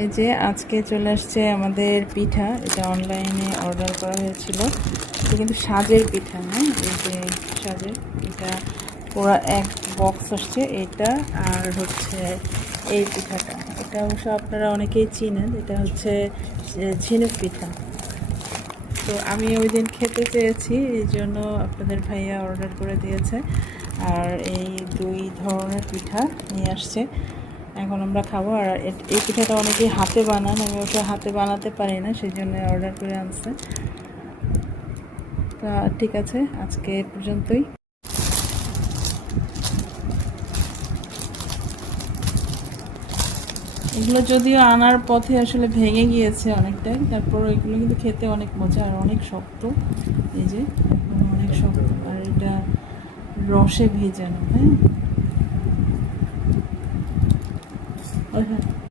এই যে আজকে চলে আসছে আমাদের পিঠা, এটা অনলাইনে অর্ডার করা হয়েছিল। এটা কিন্তু সাজের পিঠা, হ্যাঁ, এই যে সাজের, এটা পুরো এক বক্স আসছে এটা। আর হচ্ছে এই পিঠাটা, এটা অবশ্য আপনারা অনেকেই চিনেন, এটা হচ্ছে ঝিনুক পিঠা। তো আমি ওই দিন খেতে চেয়েছি, এই জন্য আপনাদের ভাইয়া অর্ডার করে দিয়েছে। আর এই দুই ধরনের পিঠা নিয়ে আসছে, এখন আমরা খাবো। আর এই পিঠাটা অনেকেই হাতে বানান, আমি ওটা হাতে বানাতে পারি না, সেই জন্য অর্ডার করে আনছে। তা ঠিক আছে, আজকে এ পর্যন্তই। এগুলো যদিও আনার পথে আসলে ভেঙে গিয়েছে অনেকটাই, তারপর এগুলো কিন্তু খেতে অনেক মজা আর অনেক শক্ত। এই যে এখন অনেক শক্ত, আর এটা রসে ভেজানো, হ্যাঁ।